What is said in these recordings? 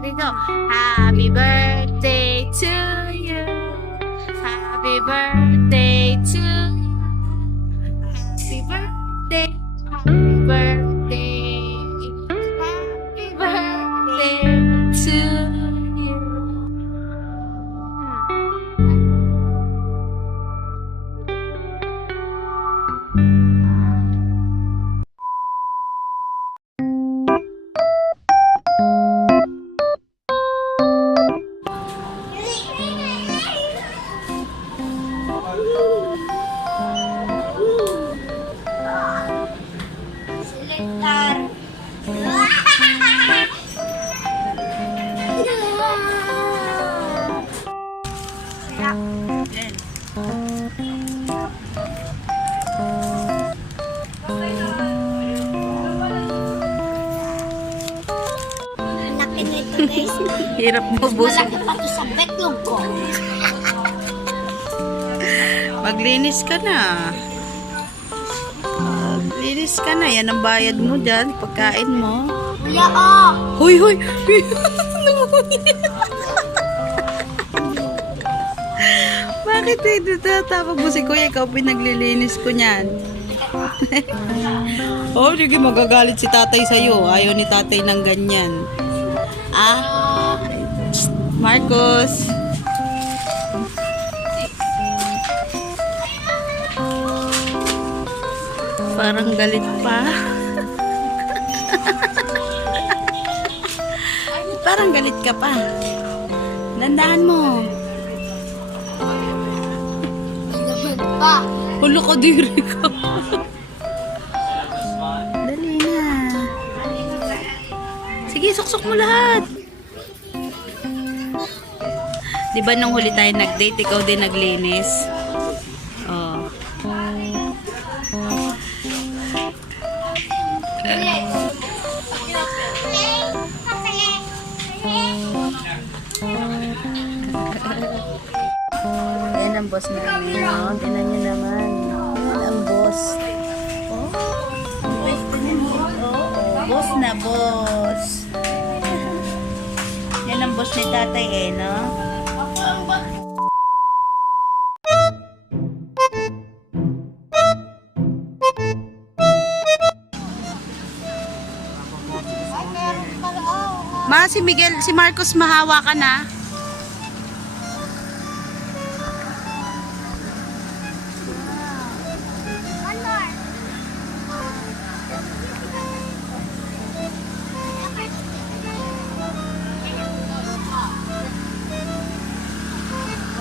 go. Happy birthday to you. Happy birthday Hirap mo, buso. Malaki pa to sa betlog ko. Maglinis ka na. Maglinis ka na. Yan ang bayad mo dyan. Pagkain mo. Kuya oh. Hoy, hoy! Bakit eh, tatapag mo si kuya? Ikaw pinaglilinis ko niyan. oh, sige, magagalit si tatay sa'yo. Ayaw ni tatay ng ganyan. Ah? Marcos. Parang galit pa. Parang galit ka pa. Landaan mo. Naman pa. Hulo ko diri ka. Sige, suksok mo lahat. Di ba nung huli tayo nag-date, ikaw din naglinis? Oh. Yan ang boss namin? Tinan nyo naman. Boss ni tatay eh, no? Ma, si Miguel, si Marcos mahawa ka na.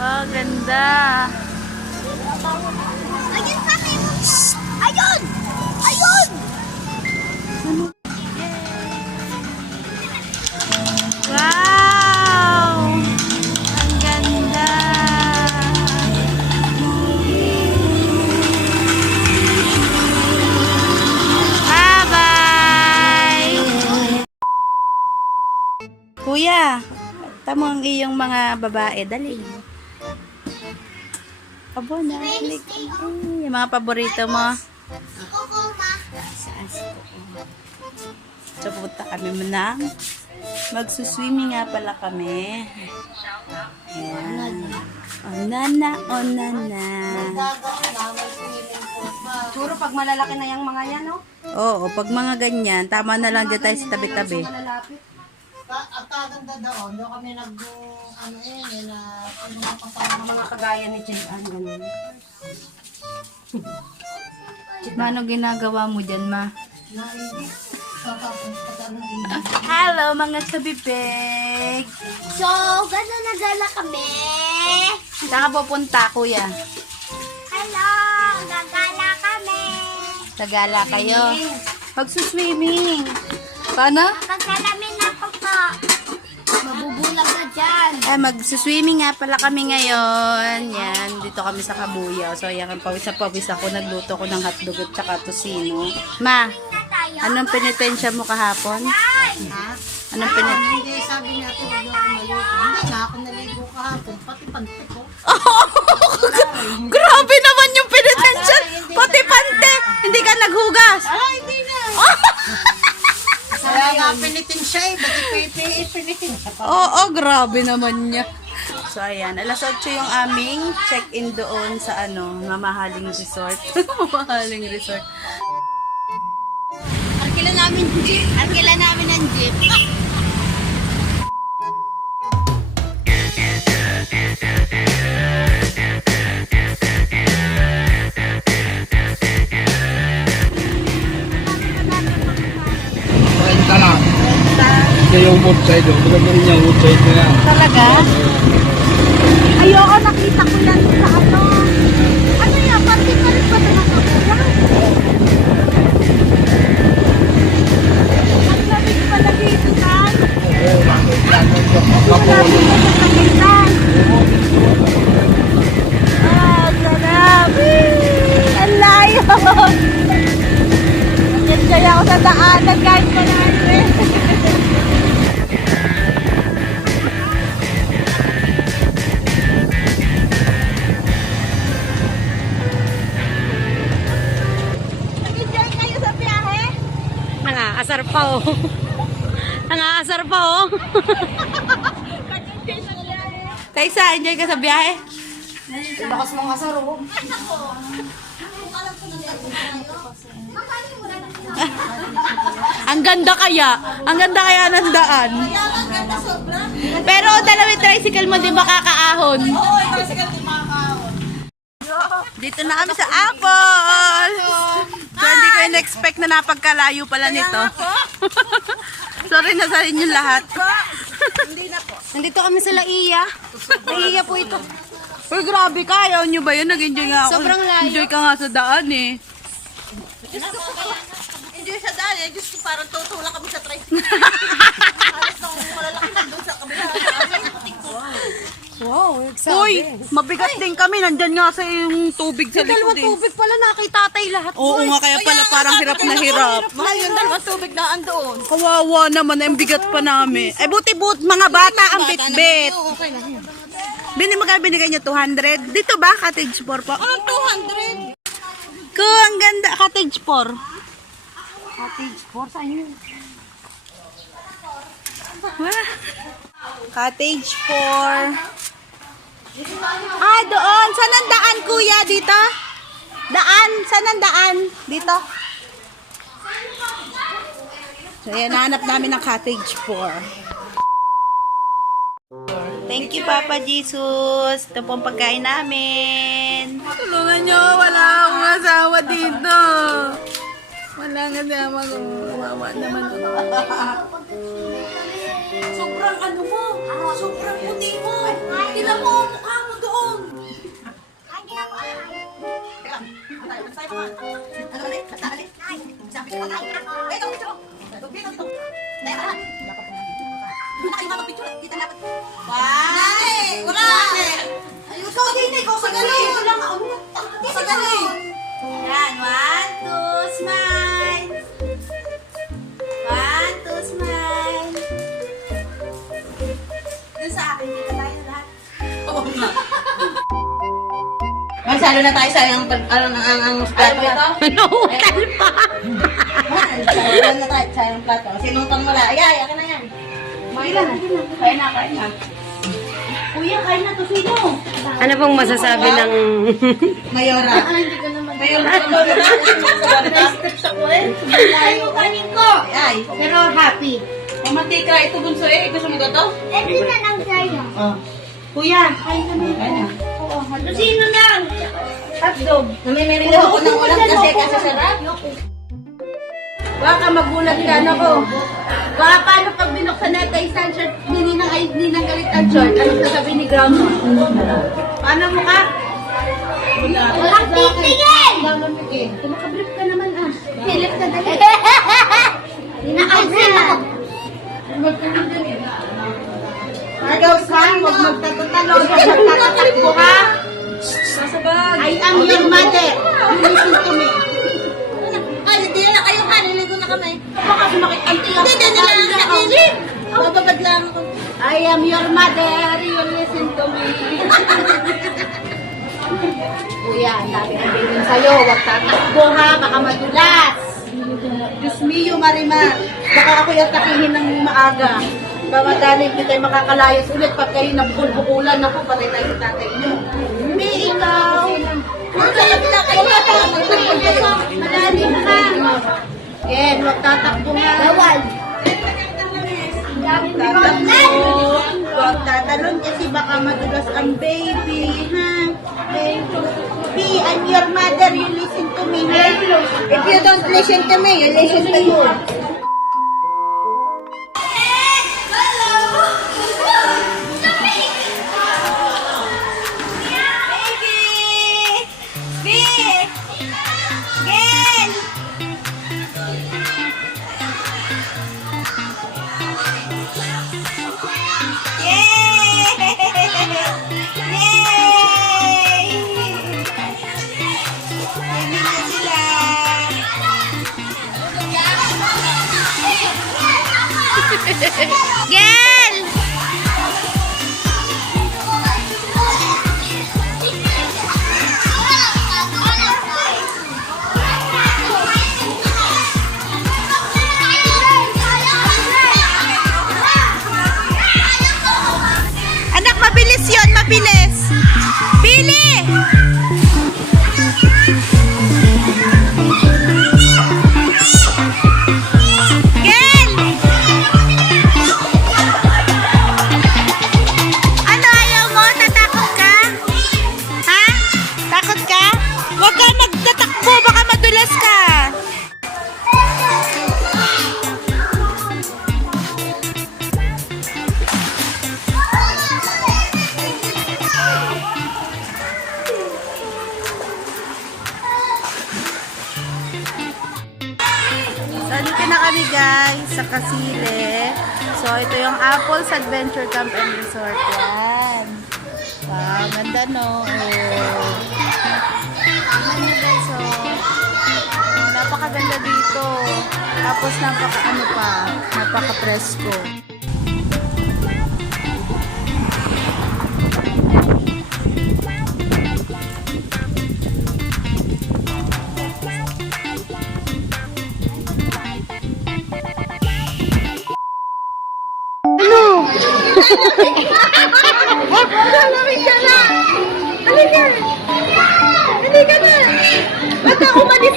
Wow, ganda. Ayun pa kayo. Ayun! Ayun! Wow! Ang ganda. Bye-bye! Kuya, tamo ang iyong mga babae. Dali. Abo na. Ay, mga paborito mo. So, pupunta kami muna. Magsuswimming nga pala kami. Ayan. Oh, nana, oh, nana. Puro pag malalaki na yung mga yan, no? Oo, pag mga ganyan, tama na lang dyan tayo sa tabi-tabi. Malalapit. Ang kaganda daw, doon kami nag, ano eh, na pinapasama Mga kagaya ni Chilan, ganun. Mano ginagawa mo dyan, ma? na hindi. Tapos pagkaroon din. Hello, mga sabibig! So, gano'n na gala kami. Saan ka pupunta, kuya? Hello! Gagala kami. Tagala kayo. Magsuswimming. Paano? Dyan. Eh, magsuswimming nga pala kami ngayon. Yan, dito kami sa Kabuyaw. So, yan, pawis na pawis ako. Nagluto ko ng hotdog at saka tosino. Ma, anong penitensya mo kahapon? Ha? Anong pinit... Hindi, sabi niya ito, huwag ako maligo. Hindi nga ako naligo kahapon, pati pantik ko. Grabe naman yung penitensya! Pati pante! Hindi ka naghugas! Ah, hindi na. Kaya nga pinitin siya eh, ba't ipinitin? Oo, grabe naman niya. So, ayan. Alas 8 yung aming check-in doon sa ano, mamahaling resort. mamahaling resort. Arkila namin jeep. Arkila namin ng jeep. Ito yung outside. oh. Maganda rin yung outside na yan. Talaga? Ayoko, nakita ko yan sa. Ano oh. Taisa, enjoy ka sa biyahe? Ang ganda kaya. Ang ganda kaya ng daan. Pero dalawang tricycle mo, di ba kakaahon? Dito na kami sa Apple. So, hindi ko in-expect na napagkalayo pala nito. Sorry na sa inyo lahat. Nandito kami sa Laiya. Laiya po ito. Uy, grabe ka. Ayaw nyo ba yun? Nag-enjoy nga ako. Sobrang layo. Enjoy ka nga sa daan eh. Hindi sa dali, Diyos ko parang tutulak kami sa tricycle. Alas nang malalaki na doon sa kabila. Wow, Uy, mabigat din kami. Nandyan nga sa yung tubig sa likod Dalawang eh. tubig pala nakitatay lahat. Oo nga, kaya pala parang hirap na hirap. Mahal yung dalawang tubig na andoon. Kawawa naman, ang bigat pa namin. Ay, buti-but, mga bata ang bit-bit. Okay na yun. Bini magkano binigay niyo? 200? Dito ba? Cottage 4 po? Anong 200? Ko, ang ganda. Cottage 4. Cottage 4 sa inyo. Wah. Cottage 4. Ah, doon. Saan ang daan, kuya? Dito? Daan? Saan ang daan? Dito? So, yan. Nahanap namin ng cottage 4. Thank you, Papa Jesus. Ito po pagkain namin. Tulungan nyo. Wala akong asawa dito. Wala nga ko. Wawa naman. Sobrang ano mo. Sobrang puti mo. Tila mo, mukha mo doon. Nani! Wala! Ikaw din, ikaw sa ano? Sa galing! Magsalo na tayo sa ang ano ang ang ang plato ito. Nahutal pa. Magsalo na tayo sa ang plato. Sinong pang wala? Ay, ay, akin na yan. Kain na, kain na. Kuya, kain na to sino? Ano pong masasabi ng... Mayora. Naman. Mayora. Layo kanin ko. Ay. Pero happy. Ang mantika ito bunso eh. Gusto mo gato? Eh, na lang sa'yo. Oh. Kuya. Kain na mo. Kaya na. Oo, halusino lang. Hotdog. Namimili ako ng ulam kasi kasi sarap. Baka magulat ka na ko. Baka paano pag binuksan natin isang shirt, hindi nang hindi nang galit ang shirt. Ano sasabi ni grandma? Paano mo ka? Walang titigil! Kumakabrip ka naman ah. Philip ka dali. Nakasin ako. Ikaw son, huwag magtatatalo, huwag magtatatakbo ka. I am your mother. You listen to me. Ay, hindi na kayo ka. Niligo na kami. Baka sumakit ang tiyak. Hindi, hindi nila nakilip. Bababad lang ako. I am your mother. You listen to me. Kuya, ang dami ang bilin sa'yo. Huwag tatakbo ha, baka madulas. Diyos mio, Marimar. Baka ako yung takihin ng maaga. Kamadali hindi tayo makakalayas ulit pag kayo nabukul-bukulan. Naku, patay tayo tatay niyo. Hindi ikaw. Malalim ka. Ken, huwag tatakbo nga. Bawal. Huwag tatalon kasi baka madulas ang baby, ha? Baby, I'm your mother. You listen to me, ha? If you don't listen to me, you listen to you. Yes. no. Tingnan nyo guys, oh. Napakaganda dito. Tapos napaka ano pa, napaka presko.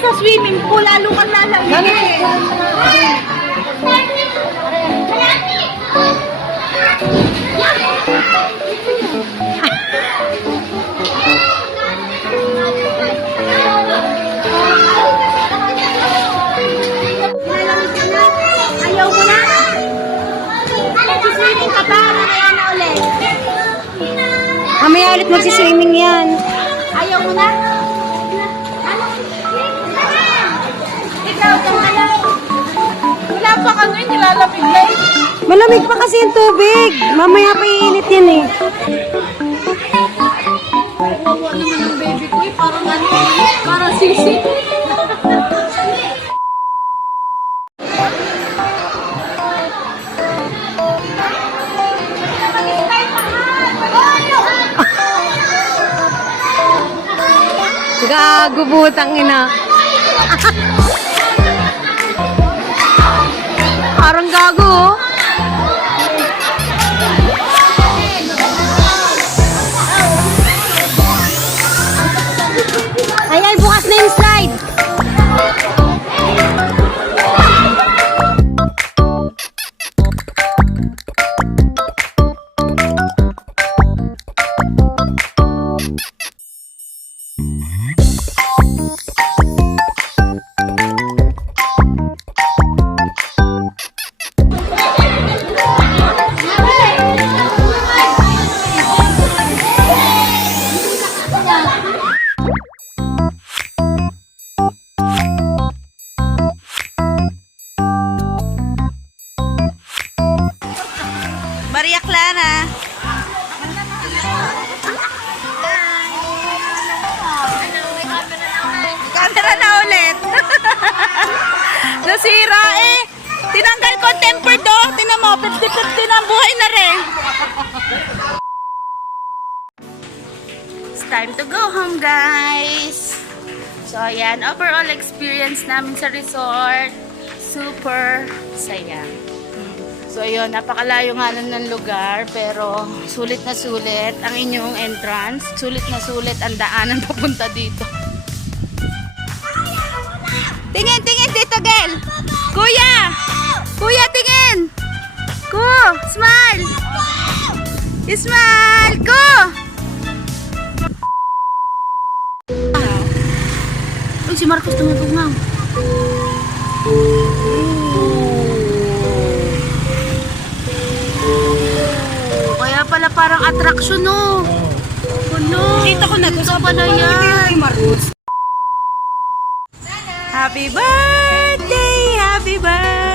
Sa swimming pool, lalo kang lalamig. Ayaw mo na? Nagsiswimming ka pa? Mamaya na ulit. Mamaya ulit magsiswimming yan. Ayaw mo na? Wala pa kami, nilalamig na eh. Malamig pa kasi yung tubig. Mamaya pa iinit yan eh. Kawawa naman ang baby ko eh. Parang ano, parang sisi. Gago butang ina. time to go home, guys. So, ayan. Overall experience namin sa resort. Super saya. So, ayun, napakalayo nga lang ng lugar, pero sulit na sulit ang inyong entrance. Sulit na sulit ang daanan papunta dito. Tingin, tingin dito, Gel! Kuya! Kuya, tingin! Ko! Smile! Smile! Ko! Si Marcos tumatungaw. Kaya pala parang attraction, no? Oh, no. Dito ko na. Gusto pa na yan. Happy birthday, happy birthday,